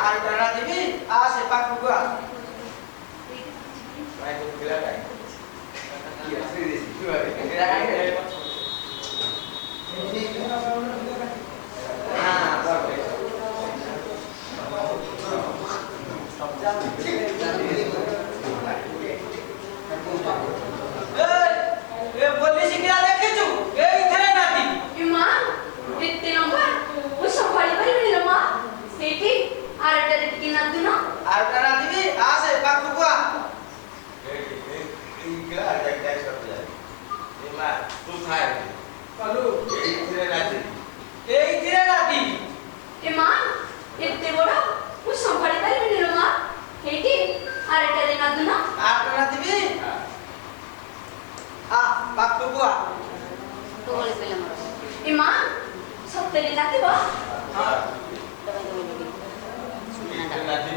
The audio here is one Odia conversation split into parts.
Artana TV, sepak bola. Main bola kan? Iya, serius. Polisi kira ଦେଖିଛୁ ଏଇଥିରେ ନାତି ଇମା ଏତେ ଲମ୍ବା ମୁଁ ସମ୍ଭାଳି ପାରିବିନି ଲୋ ମା ସେଇଠି ଆରଟାରେ ଟିକେ ନାଦୁନ Artana TV sepak bola. Iya, ada kita seperti ini. Lima, susah. Kalau Ini nanti. ଏଇଥିରେ ନାତି ଇମା ଏତେ ବଡ଼ ମୁଁ ସମ୍ଭାଳି ପାରିବିନି ଲୋ ମା ସେଇଠି ଆରଟାରେ ନାଦୁନ Artana TV sepak bola. ଇମା ସତରେ ନାଦିବ Itu nanti.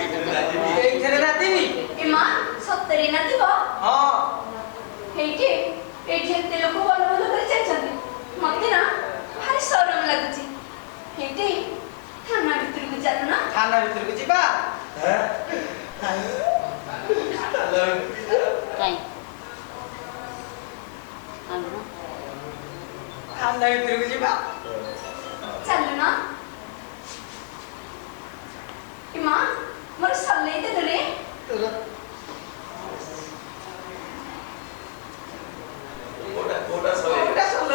Itu nanti. ଏଇଥିରେ ନାତି ଇମା ସତରେ ନାଦିବ ହଁ ହେଇଠି ଏଇଠି ଏତେ ଲୋକ ଭଲ ଭଲ କରି ଯାଇଛନ୍ତି ମତେ ନା ଭାରି ସରମ ଲାଗୁଛି ହେଇଠି ଥାନା ଭିତରକୁ ଚାଲୁନ ଥାନା ଭିତରକୁ ଯିବା ଥାନା ଭିତରକୁ ଯିବା ଚାଲୁନ ଇମା ମୋର ସଲେଇ ଦେଲୁରେ Kota soalnya. କୋଉଟା ସଲ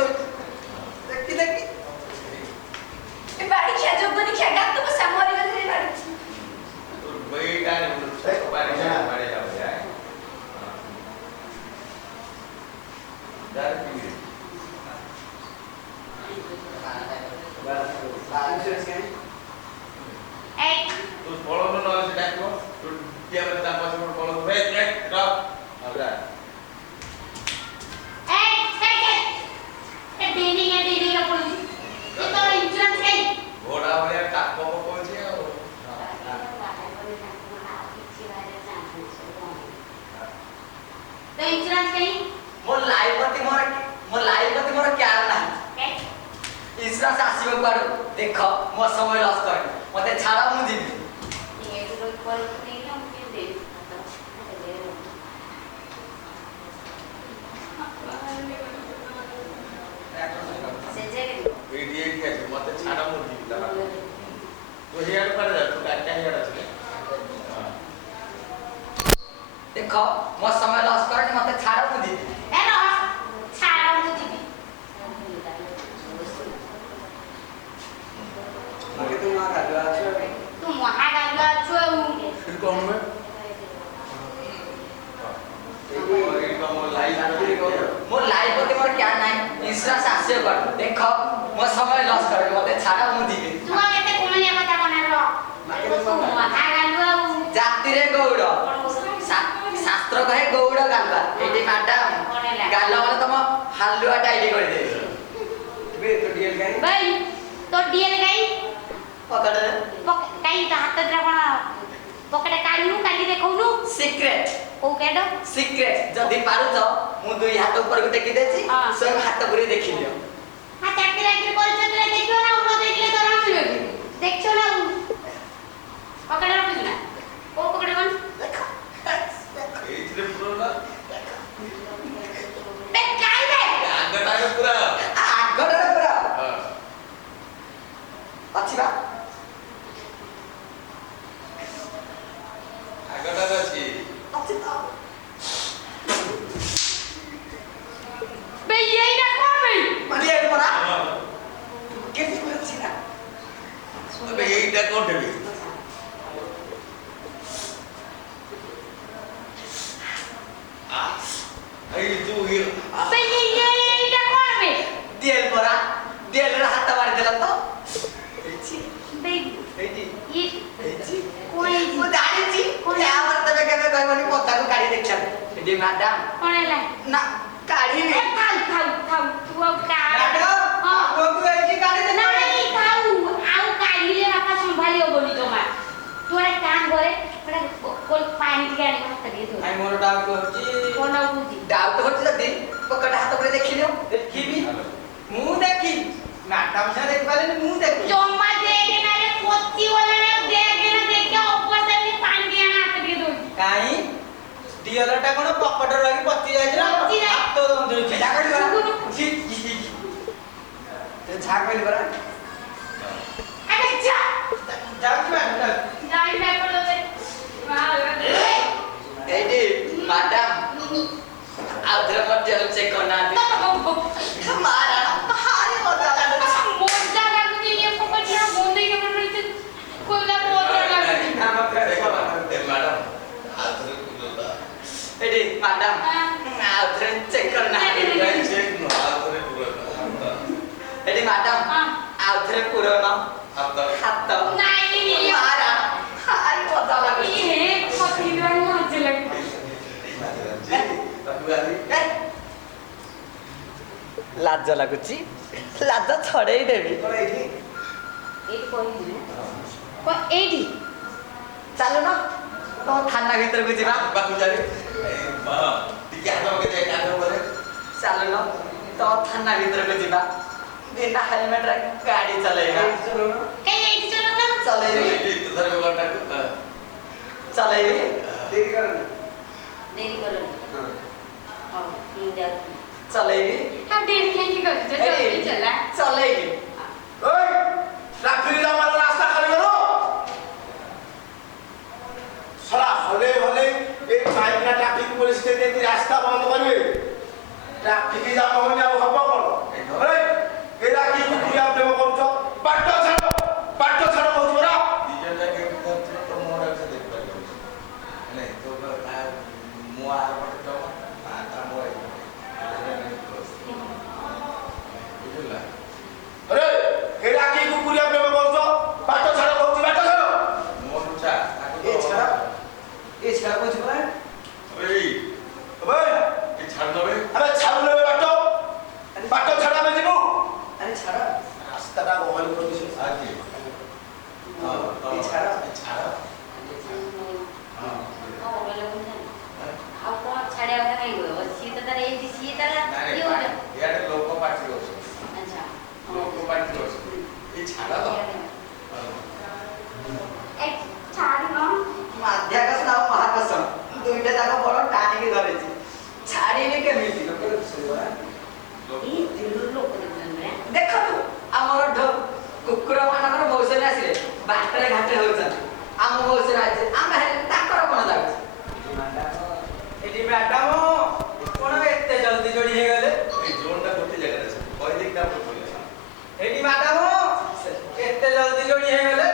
ଦେଖି ଦେଖି ଏ ବାଡ଼ି ଖିଆ ଯୋଗନି ଖିଆ ଗାତ ବସା ମରିବା ଧରେ ବାଡ଼ି Baik kan, saya kemarin ya. Dari sini. Terus follow dulu si Dako. Terus dia bertambah sama follow. Baik, stop. Udah. Bola boleh tak pokok dia. ମୋ ଲାଇଭ ପ୍ରତି ମୋର ଖ୍ୟାଲ ନାହିଁ ଇନ୍ସୁରାନ୍ସ ଆସିବ କୁଆଡୁ ଦେଖ ମୋ ସମୟ ଲସ୍ କରିନି ମତେ ଛାଡ ମୁଁ ଯିବି Dia kasih, mata cara mau di dalam. Tu hiar pada tu kaca hiar aja. ଦେଖ ମୋ ସମୟ ଲସ୍ କରିନି ମତେ ଛାଡ ମୁଁ ଯିବି ମତେ ତୁ ମା ଗାଡୁଆ ଅଛ Itu kau mana? Ini kamu lain lagi kau. ମୋ ଲାଇଭ ପ୍ରତି ମୋର ଖ୍ୟାଲ ନାହିଁ ଇନ୍ସୁରାନ୍ସ ଆସିବ କୁଆଡୁ ଦେଖ ମୋ ସମୟ ଲସ୍ କରିନି ମତେ ଛାଡ ମୁଁ ଯିବି ଜାତିରେ ଗୌଡ଼ ଶାସ୍ତ୍ର କହେ ଗୌଡ଼ ଗାଲୁଆ ଏଇଠି ମ୍ୟାଡାମ ଗାଲ ମାନେ ତମ ହାଲୁଆ ଟାଇଲି କରିଦେବି ଏବେ ତ ଡିଏଲ ଗାଇ ପକେଟରେ ସିକ୍ରେଟ ସିକ୍ରେଟ ଯଦି ପାରୁଛ ମୁଁ ଦୁଇ ହାତ ଉପରକୁ ଟେକି ଦେଇଛି ସ୍ୱୟଂ ହାତ ପୁରେଇ ଦେଖିଲିଅ Ini pura. Agak agak pura. ଆଗରେ ପୁରା ଅଛି ବା Agak ada sih. ଅଛି ତ ମାନେ ଏଇଠି ପରା କେମିତି ଅଛି ନା Tapi ini dah kau dah. Itu hir. DL ପରା ଡିଏଲରେ ହାତ ମାରିଦେଲା ତ ହେଇଛି ହେଇଛି ମୁଁ ଜାଣିଛି ତାପରେ ତମେ କେବେ କହିବନି ପଦାକୁ କାଢି ଦେଖିବା ଏଠି ମ୍ୟାଡାମ ନା କାଢିନି ମ୍ୟାଡାମ ଆପଣଙ୍କୁ ଏଇଠି କାଢି ଦେଲେ ନାଇଁ ମୋର ଡାଉଟ ହଉଛି ଡାଉଟ ହଉଛି ଯଦି ପକେଟ ହାତ ଉପରେ ଦେଖିଲି ଦେଖିବି ମୁଁ ଦେଖିବି ମ୍ୟାଡାମ ସିନା ଦେଖିପାରିଲେନି ମୁଁ ଦେଖିବି ଜମା ଦେଖେ ନା ରେ ପୋତି ଗଲା ଟିଅଲଟା କଣ ପକଟ ରହିକି ପଚି ଯାଇଛି ନା ପଚି ଯାଇ- ହାତ ଦଉଚି ଝା କହିଲି ପରା ଝା କହିଲି ପରା ଆରେ ଯା ଯାଉଛି ବା ଯାଇ ନା ପଡେ ଏଇଠି ମ୍ୟାଡାମ ଆଉ ଥରେ ମଧ୍ୟ ଚେକ୍ କରୁନାହାନ୍ତି ମାରା ଭାରି ମଜା ଲାଗୁଛି ମଜା ଲାଗୁଛି ଇଏ ପକଡ଼ିଆ ବନ୍ଦ ହେଇକି ରହିଛି କୋଲା ମଜା ଲାଗୁଛି ଆମ ଫ୍ରେଣ୍ଡ ମ୍ୟାଡାମ ଆଉଥରେ କୁଲଟା ଏଇଠି ମ୍ୟାଡାମ ଆଉ ଥରେ ଚେକ୍ କରୁନାହାନ୍ତି ଚେକ୍ ନ ଆଉଥରେ କୁଲଟା ଏଠି ମ୍ୟାଡାମ ଆଉ ଥରେ ପୁରଣ ହାତ ହାତ ନାଇଁ ଇଏ ମାରା ଭାରି ମଜା ଲାଗୁଛି ଇଏ ପକଡ଼ିଆ ମଜା ଲାଗୁଛି ତାକୁ ଆଜି ଲାଜ ଲାଗୁଛି ଲାଜ ଛଡେଇ ଦେବି ଏଇଠି କହିଲି ଏଇଠି ଚାଲୁନ ତମ ଥାନା ଭିତରକୁ ଯିବା ପାଖକୁ ଯାଇ ଟିକେ ହାତ ପକେଇ ଦେ କାନ୍ଧ ଉପରେ ଚାଲୁନ ତମ ଥାନା ଭିତରକୁ ଯିବା ବିନା ହେଲମେଟରେ ଗାଡି ଚଲେଇବା କାଇଁ ଏଇଠି ଚଲଉନା ଚଲେଇବି ତୁ ଧର ଗୋଲଟାକୁ ଚଲେଇବି ଦେରି କରନି ଦେରି କରନି ହଉ ମୁଁ ଯାଉଛି ଚଲେଇବି हाँ देरी नहीं कर जो जल्दी चला ଚଲେଇବି ওই ট্রাফিক জামার রাস্তা খালি করো সারা হলে হলে এই বাইকটা ট্রাফিক পুলিশ কে দিয়ে রাস্তা বন্ধ করবে ট্রাফিক জাম হলে আর হব কোন এই এরা কি কুকুরিয়া প্রেম করছ পাট্ট ছাড়ো কইছো না দিজন যাকে ভিতর তো মোড় আছে দেখতে পারবি মানে তো মুয়া পড়ে তো তা মোয় বুঝলা আরে এরা কি কুকুরিয়া প্রেম করছ পাট্ট ছাড়ো কইছো পাট্ট ছাড়ো মোরটা এ ছাড়া এ ছাড়া বুঝি পড়া এই ভাই এই ছাড় দেবে আরে ছাড়ো নেবে পাট্ট ছাড়া আমি দিব আরে ছাড়া রাস্তাটা গহল করে দিছে আজকে এই ছাড়া? এই ছাড়া ଆଉ କଣ ଛାଡିବା କଥା କାଇଁ କହିବ ସିଏ ତ ତାର ଏଇଠି ସିଏ ତାର ନାଇଁ ଇଏ ଗୋଟେ ଇଆଡେ ଲୋକ ପାର୍ଟି ଅଛି ଆଚ୍ଛା ଲୋକ ପାର୍ଟି ଅଛି এই ছাড়া তো ଏ ଛାଡୁନ ମାଧ୍ୟାକର୍ଷଣ ଆଉ ମହାକର୍ଷଣ ଦୁଇଟା ଯାକ ବଳ ଟାଣିକି ଧରିଛି ଛାଡ଼ିବି କେମିତି ଏଇ ଦିଲ୍ଲୀରୁ ଲୋକ ଦେଖୁଛନ୍ତି ଦେଖନ୍ତୁ ଆମର କୁକୁର ମାନଙ୍କର ମୌସୁମୀ ଆସିଲେ ବାଟରେ ଘାଟରେ ହଉଛନ୍ତି ଆମ ମୌସୁମୀ ଆସିଲେ ଆମେ ହେଲେ ତାଙ୍କର କଣ ଯାଉଛି ଏଠି ମ୍ୟାଡାମ କଣ ଏତେ ଜଲ୍ଦି ଯୋଡି ହେଇଗଲେ এই জোনটা গোটে জায়গায় আছে কই দিক তারপর বলে ଏଠି ମ୍ୟାଡାମ ଏତେ ଜଲ୍ଦି ଯୋଡି ହେଇଗଲେ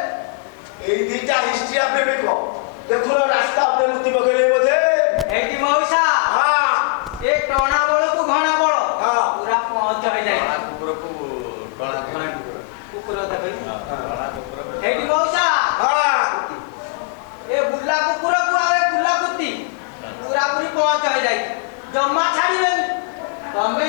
এই দুইটা হিস্ট্রি আপনি দেখো দেখুন রাস্তা আপনি মুক্তি পকেলে বোঝে ଏଠି ମଉସା হ্যাঁ ଏ ଟଣା ବଳକୁ ଘଣା ବଳ হ্যাঁ ପୁରା ପହଞ୍ଚ ହେଇଯାଏ ডলা কুকুরকু ডলা କୁକୁର କଥା କହିଲି ডলা কুকুরকু ଏଠି ମଉସା হ্যাঁ ଏ ବୁଲା କୁକୁରକୁ ଆଉ ଏ ବୁଲା କୁତି ପୁରାପୁରି ପହଞ୍ଚ ହେଇଯାଇଛି ଜମା ଛାଡ଼ିବେନି ତମେ